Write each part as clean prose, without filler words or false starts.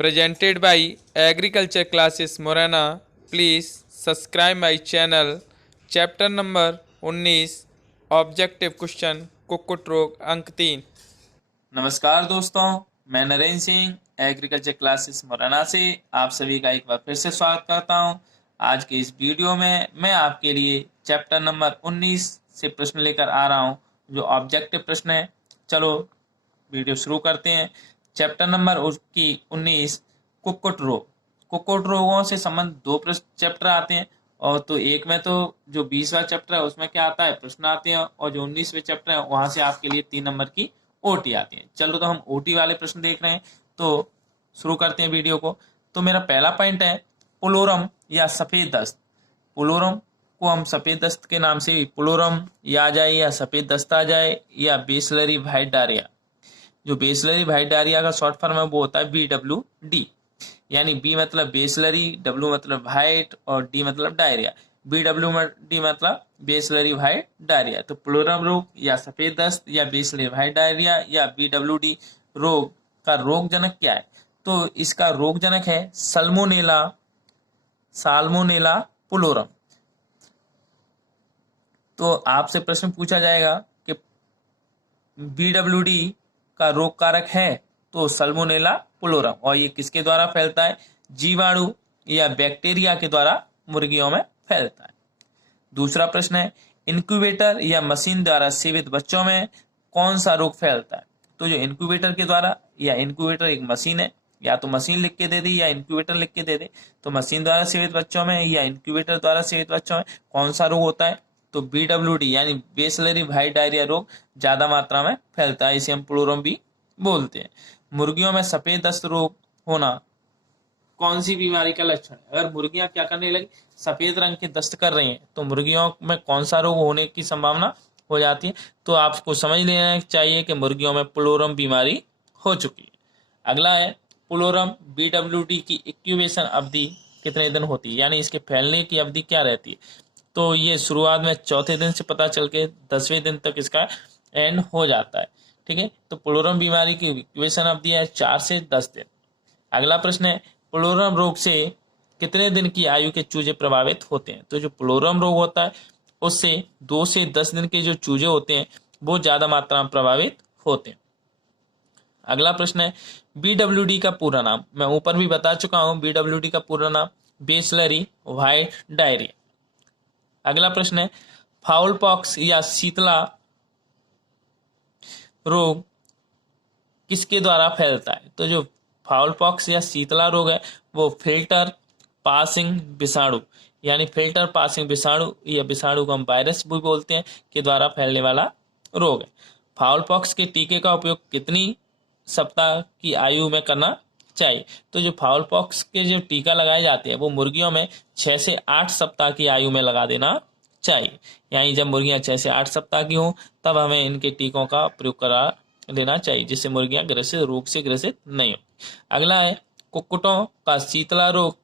presented by Agriculture Classes Morana. Please subscribe my channel. Chapter number 19 objective question कुक्कुट रोग अंक 3। नमस्कार दोस्तों, मैं नरेंद्र सिंह एग्रीकल्चर क्लासेस मोराना से आप सभी का एक बार फिर से स्वागत करता हूं। आज के इस वीडियो में मैं आपके लिए चैप्टर नंबर 19 से प्रश्न लेकर आ रहा हूं, जो ऑब्जेक्टिव प्रश्न है। चलो वीडियो शुरू करते हैं। चैप्टर नंबर 19 कुक्कुट रोग। कुक्कुट रोगों से संबंधित दो प्रश्न चैप्टर आते हैं, और तो एक में तो जो 20वां चैप्टर है उसमें क्या आता है, प्रश्न आते हैं, और जो 19वें चैप्टर है वहां से आपके लिए 3 नंबर की ओटी आती है। चलो तो हम ओटी वाले प्रश्न देख रहे हैं, तो शुरू करते हैं वीडियो को। तो मेरा पहला पॉइंट है पुलोरम या सफेद दस्त। पुलोरम को हम सफेद दस्त के नाम से पुलोरम या आ जाए, या सफेद दस्त आ जाए, या बेसलरी व्हाइट डायरिया। जो बेसलरी व्हाइट डायरिया का शॉर्ट फॉर्म है वो होता है BWD, यानी बी मतलब बेसलरी, डब्ल्यू मतलब व्हाइट और डी मतलब डायरिया। BWD मतलब बेसलरी व्हाइट डायरिया। तो पुलोरम रोग या सफेद दस्त या बेसलरी व्हाइट डायरिया या BWD रोग का रोगजनक क्या है? तो इसका रोगजनक है साल्मोनेला पुलोरम। तो आपसे प्रश्न पूछा जाएगा कि BWD का रोग कारक है, तो सल्मोनेला पुलोरम, और ये किसके द्वारा फैलता है? जीवाणु या बैक्टीरिया के द्वारा मुर्गियों में फैलता है। दूसरा प्रश्न है इंक्यूबेटर या मशीन द्वारा सेवित बच्चों में कौन सा रोग फैलता है? तो जो इंक्यूबेटर के द्वारा, या इंक्यूबेटर एक मशीन है, या तो मशीन लिख के दे दे या इंक्यूबेटर लिख के दे दे, तो मशीन द्वारा सेवित बच्चों में या इंक्यूबेटर द्वारा सेवित बच्चों में कौन सा रोग होता है? तो BWD यानी बेसलरी व्हाइट डायरिया रोग ज्यादा मात्रा में फैलता है, इसे हम पुलोरम भी बोलते हैं। मुर्गियों में सफेद दस्त रोग होना कौन सी बीमारी का लक्षण है? अगर मुर्गियां क्या करने लगी, सफेद रंग के दस्त कर रही हैं, तो मुर्गियों में कौन सा रोग होने की संभावना हो जाती है? तो आपको समझ लेना चाहिए कि मुर्गियों में पुलोरम बीमारी हो चुकी है। अगला है पुलोरम BWD की इंक्यूबेशन अवधि कितने दिन होती है, यानी इसके फैलने की अवधि क्या रहती है? तो ये शुरुआत में चौथे दिन से पता चल के 10वें दिन तक इसका एंड हो जाता है। ठीक है, तो पुलोरम बीमारी की इंक्यूबेशन अवधि है 4 से 10 दिन। अगला प्रश्न है पुलोरम रोग से कितने दिन की आयु के चूजे प्रभावित होते हैं? तो जो पुलोरम रोग होता है उससे 2 से 10 दिन के जो चूजे होते हैं वो ज्यादा मात्रा में प्रभावित होते हैं। अगला प्रश्न है BWD का पूरा नाम। मैं ऊपर भी बता चुका हूं, BWD का पूरा नाम बेसलरी व्हाइट डायरिया। अगला प्रश्न है फाउल पॉक्स या शीतला रोग किसके द्वारा फैलता है? तो जो फाउल पॉक्स या शीतला रोग है वो फिल्टर पासिंग विषाणु, यानी फिल्टर पासिंग विषाणु या विषाणु को हम वायरस भी बोलते हैं, के द्वारा फैलने वाला रोग है। फाउल पॉक्स के टीके का उपयोग कितनी सप्ताह की आयु में करना चाहिए? तो जो फाउल पॉक्स के जो टीका लगाए जाते हैं वो मुर्गियों में 6 से 8 सप्ताह की आयु में लगा देना चाहिए, यानी जब मुर्गियां 6 से 8 सप्ताह की हों तब हमें इनके टीकों का प्रयोग करा लेना चाहिए, जिससे मुर्गियां रोग से ग्रसित नहीं हो। अगला है कुक्कुटों का शीतला रोग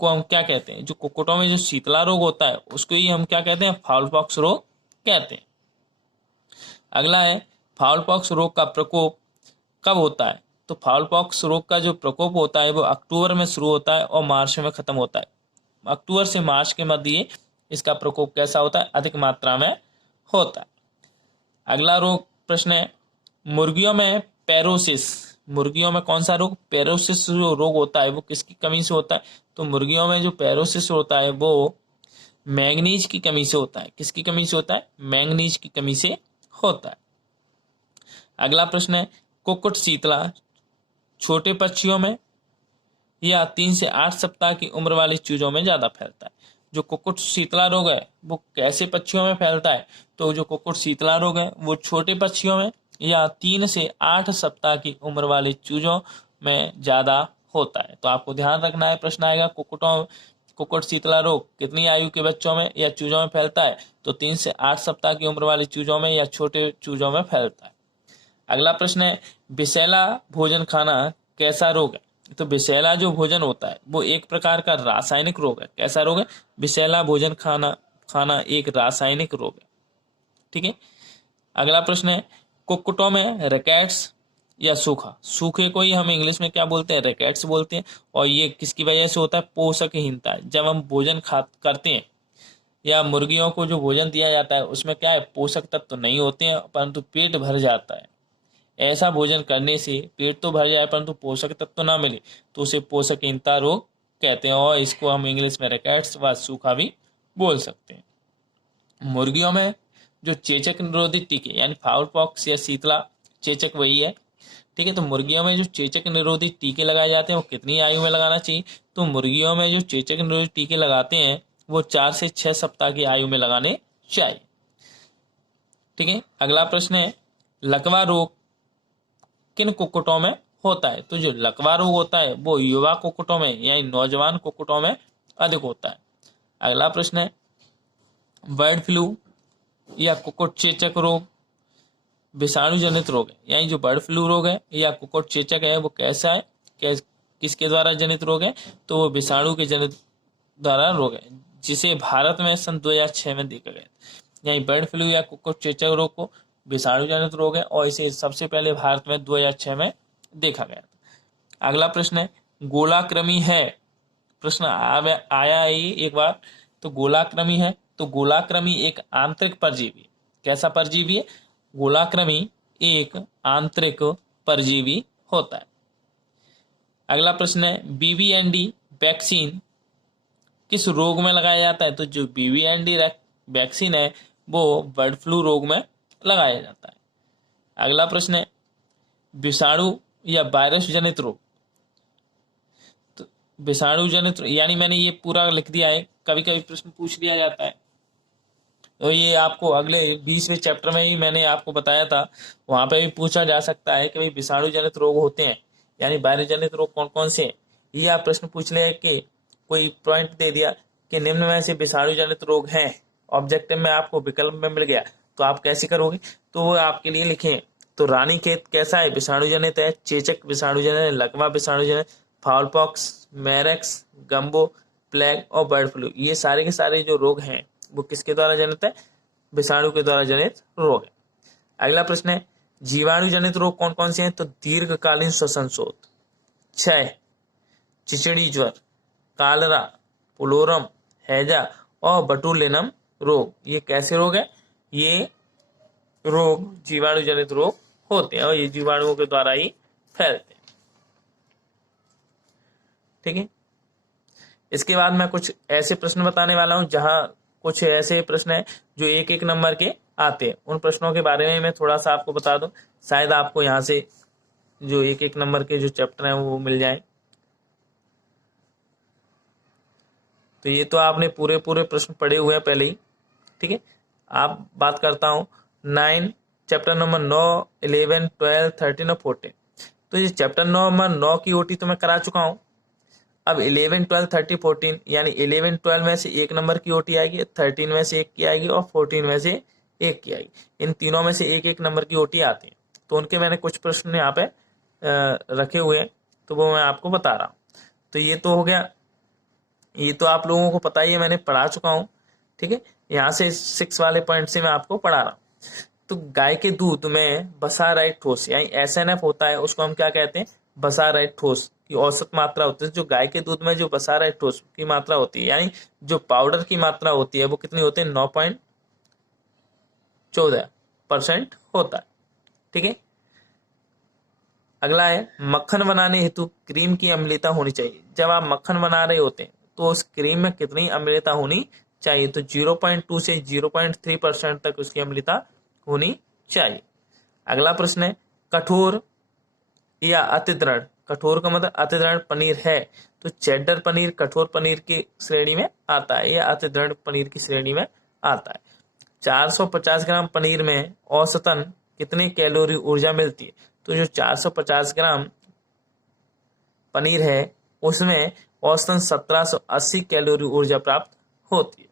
को हम क्या कहते हैं? जो कुक्कुटों में जो शीतला रोग होता है उसको ही हम क्या कहते हैं? फाउल पॉक्स रोग कहते हैं। अगला है फाउल पॉक्स रोग का प्रकोप कब होता है? तो फाउल पॉक्स रोग का जो प्रकोप होता है वो अक्टूबर में शुरू होता है और मार्च में खत्म होता है। अक्टूबर से मार्च के मध्य इसका प्रकोप कैसा होता है? अधिक मात्रा में होता है। अगला रोग प्रश्न है मुर्गियों में पेरोसिस। मुर्गियों में कौन सा रोग? पेरोसिस जो रोग होता है वो किसकी कमी से होता है? तो मुर्गियों में जो पेरोसिस होता है वो मैंगनीज की कमी से होता है। किसकी कमी से होता है? मैंगनीज की कमी से होता है। अगला प्रश्न है कुक्कुट शीतला छोटे पक्षियों में या 3 से 8 सप्ताह की उम्र वाली चूजों में ज्यादा फैलता है? जो कुक्कुट शीतला रोग है वो कैसे पक्षियों में फैलता है? तो जो कुक्कुट शीतला रोग है वो छोटे पक्षियों में या 3 से 8 सप्ताह की उम्र वाले चूजों में ज्यादा होता है। तो आपको ध्यान रखना है, प्रश्न आएगा कुक्कुट शीतला रोग कितनी आयु के बच्चों में या चूजों में फैलता है? तो 3 से 8 सप्ताह की उम्र वाले चूजों में या छोटे चूजों में फैलता है। अगला प्रश्न है विषैला भोजन खाना कैसा रोग है? तो विषैला जो भोजन होता है वो एक प्रकार का रासायनिक रोग है। कैसा रोग है? विषैला भोजन खाना एक रासायनिक रोग है। ठीक है। अगला प्रश्न है कुक्कुटों में रैकेट्स या सूखा। सूखे को ही हम इंग्लिश में क्या बोलते हैं, रिकेट्स बोलते हैं। और ये किसकी वजह से होता है, पोषकहीनता। जब हम भोजन खा करते हैं या मुर्गियों को जो भोजन दिया जाता है उसमें क्या है, पोषक तत्व तो नहीं होते हैं परंतु पेट भर जाता है। ऐसा भोजन करने से पेट तो भर जाए परंतु पोषक तत्व तो ना मिले तो उसे पोषकहीनता रोग कहते हैं, और इसको हम इंग्लिश में रिकेट्स व सूखा भी बोल सकते हैं। मुर्गियों में जो चेचक निरोधी टीके यानी फाउल पॉक्स या शीतला चेचक वही है, ठीक है। तो मुर्गियों में जो चेचक निरोधी टीके लगाए जाते हैं वो कितनी आयु में लगाना चाहिए, तो मुर्गियों में जो चेचक निरोधी टीके लगाते हैं वो 4 से 6 सप्ताह की आयु में लगाने चाहिए, ठीक है। अगला प्रश्न है, लकवा रोग किन कुक्कुटों में होता है, तो जो लकवा रोग होता है वो युवा कुक्कुटों में यानी नौजवान कुक्कुटों में अधिक होता है। अगला प्रश्न है, बर्ड फ्लू या कुक्कुट चेचक रोग विषाणु जनित रोग है, यानी जो बर्ड फ्लू रोग है या कुक्कुट चेचक है वो कैसा है, किसके द्वारा जनित रोग है, तो वो विषाणु के जनित द्वारा रोग है, जिसे भारत में सन 2006 में देखा गया। यानी बर्ड फ्लू या कुक्कुट चेचक रोग को विषाणु जनित रोग है और इसे सबसे पहले भारत में 2006 में देखा गया था। अगला प्रश्न है, गोलाकृमि है, प्रश्न आया है ये एक बार, तो गोलाकृमि है, तो गोलाकृमि एक आंतरिक परजीवी, कैसा परजीवी है, गोलाकृमि एक आंतरिक परजीवी होता है। अगला प्रश्न है, बीबीएनडी वैक्सीन किस रोग में लगाया जाता है, तो जो बीबीएनडी वैक्सीन है वो बर्ड फ्लू रोग में लगाया जाता है। अगला प्रश्न है, विषाणु या वायरस जनित रोग, तो विषाणु जनित यानी मैंने ये पूरा लिख दिया है, कभी कभी प्रश्न पूछ लिया जाता है, तो ये आपको अगले 20वें चैप्टर में ही मैंने आपको बताया था, वहां पे भी पूछा जा सकता है कि भाई विषाणु जनित रोग होते हैं यानी वायरस जनित रोग कौन कौन से हैं। ये आप प्रश्न पूछ ले कि कोई पॉइंट दे दिया कि निम्न में से विषाणु जनित रोग हैं, ऑब्जेक्टिव में आपको विकल्प में मिल गया, तो आप कैसे करोगे, तो वो आपके लिए लिखें। तो रानीखेत कैसा है, विषाणु जनित है, चेचक विषाणु जनित है, लकवा विषाणु जनित, फाउल पॉक्स, मैरेक्स, गंबो, प्लेग और बर्ड फ्लू, ये सारे के सारे जो रोग हैं वो किसके द्वारा जनित है, विषाणु के द्वारा जनित रोग है। अगला प्रश्न है, जीवाणु जनित रोग कौन कौन से हैं, तो दीर्घकालीन श्वसन शोथ, क्षय, चिचड़ी ज्वर, कालरा, पुलोरम, हैजा और बटुलिनम रोग, ये कैसे रोग है, ये रोग जीवाणु जनित रोग होते हैं और ये जीवाणुओं के द्वारा ही फैलते हैं, ठीक है। इसके बाद मैं कुछ ऐसे प्रश्न बताने वाला हूं जहां कुछ ऐसे प्रश्न है जो एक एक नंबर के आते हैं, उन प्रश्नों के बारे में मैं थोड़ा सा आपको बता दूं, शायद आपको यहाँ से जो एक एक नंबर के जो चैप्टर हैं वो मिल जाए। तो ये तो आपने पूरे प्रश्न पढ़े हुए हैं पहले ही, ठीक है। आप बात करता हूँ 9 चैप्टर नंबर 9, 11, 12, 13 और 14। तो ये चैप्टर नंबर 9 की ओटी तो मैं करा चुका हूँ। अब 11, 12, 13, 14 यानी 11, 12 में से एक नंबर की ओटी आएगी, 13 में से एक की आएगी और 14 में से एक की आएगी। इन तीनों में से एक एक नंबर की ओटी आती है, तो उनके मैंने कुछ प्रश्न यहाँ पे रखे हुए हैं, तो वो मैं आपको बता रहा हूँ। तो ये तो हो गया, ये तो आप लोगों को पता ही है, मैंने पढ़ा चुका हूँ, ठीक है। यहाँ से 6 वाले पॉइंट से मैं आपको पढ़ा रहा हूँ। तो गाय के दूध में बसा रहित ठोस यानी SNF होता है, उसको हम क्या कहते हैं, बसा रहित ठोस की औसत मात्रा होती है। जो गाय के दूध में जो बसा रहित ठोस की मात्रा होती है यानी जो पाउडर की मात्रा होती है वो कितनी होती है, 9.14% होता है, ठीक है। अगला है, मक्खन बनाने हेतु क्रीम की अम्लता होनी चाहिए। जब आप मक्खन बना रहे होते हैं तो उस क्रीम में कितनी अम्लता होनी चाहिए, तो 0.2 से 0.3% तक उसकी अम्लता होनी चाहिए। अगला प्रश्न है, कठोर या अति दृढ़, कठोर का मतलब अति दृढ़ पनीर है, तो चेडर पनीर कठोर पनीर की श्रेणी में आता है या अति दृढ़ पनीर की श्रेणी में आता है। 450 ग्राम पनीर में औसतन कितनी कैलोरी ऊर्जा मिलती है, तो जो 450 ग्राम पनीर है उसमें औसतन 1780 कैलोरी ऊर्जा प्राप्त होती है।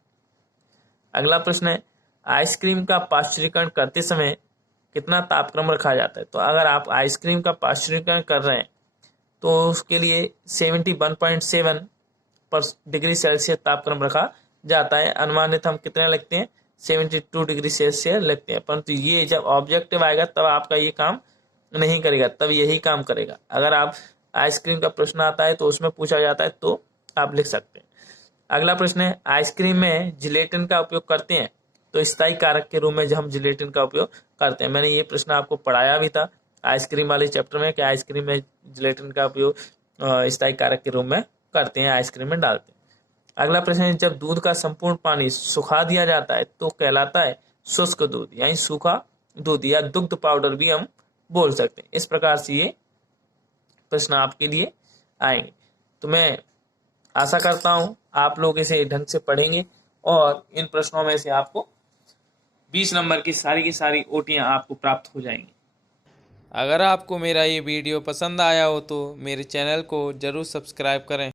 अगला प्रश्न है, आइसक्रीम का पाश्चुरीकरण करते समय कितना तापक्रम रखा जाता है, तो अगर आप आइसक्रीम का पाश्चुरीकरण कर रहे हैं तो उसके लिए 71.7 डिग्री सेल्सियस तापक्रम रखा जाता है। अनुमानित हम कितने लगते हैं, 72 डिग्री सेल्सियस लगते हैं, परंतु ये जब ऑब्जेक्टिव आएगा तब आपका ये काम नहीं करेगा तब यही काम करेगा। अगर आप आइसक्रीम का प्रश्न आता है तो उसमें पूछा जाता है तो आप लिख सकते हैं। अगला प्रश्न है, आइसक्रीम में जिलेटिन का उपयोग करते हैं तो स्थायी कारक के रूप में जब हम जिलेटिन का उपयोग करते हैं। मैंने ये प्रश्न आपको पढ़ाया भी था आइसक्रीम वाले चैप्टर में कि आइसक्रीम में जिलेटिन का उपयोग स्थायी कारक के रूप में करते हैं, आइसक्रीम में डालते हैं। अगला प्रश्न है, जब दूध का संपूर्ण पानी सुखा दिया जाता है तो कहलाता है शुष्क दूध, यानी सूखा दूध या दुग्ध पाउडर भी हम बोल सकते हैं। इस प्रकार से ये प्रश्न आपके लिए आएंगे। तो मैं आशा करता हूं आप लोग इसे ढंग से पढ़ेंगे और इन प्रश्नों में से आपको 20 नंबर की सारी ओटियां आपको प्राप्त हो जाएंगी। अगर आपको मेरा ये वीडियो पसंद आया हो तो मेरे चैनल को ज़रूर सब्सक्राइब करें।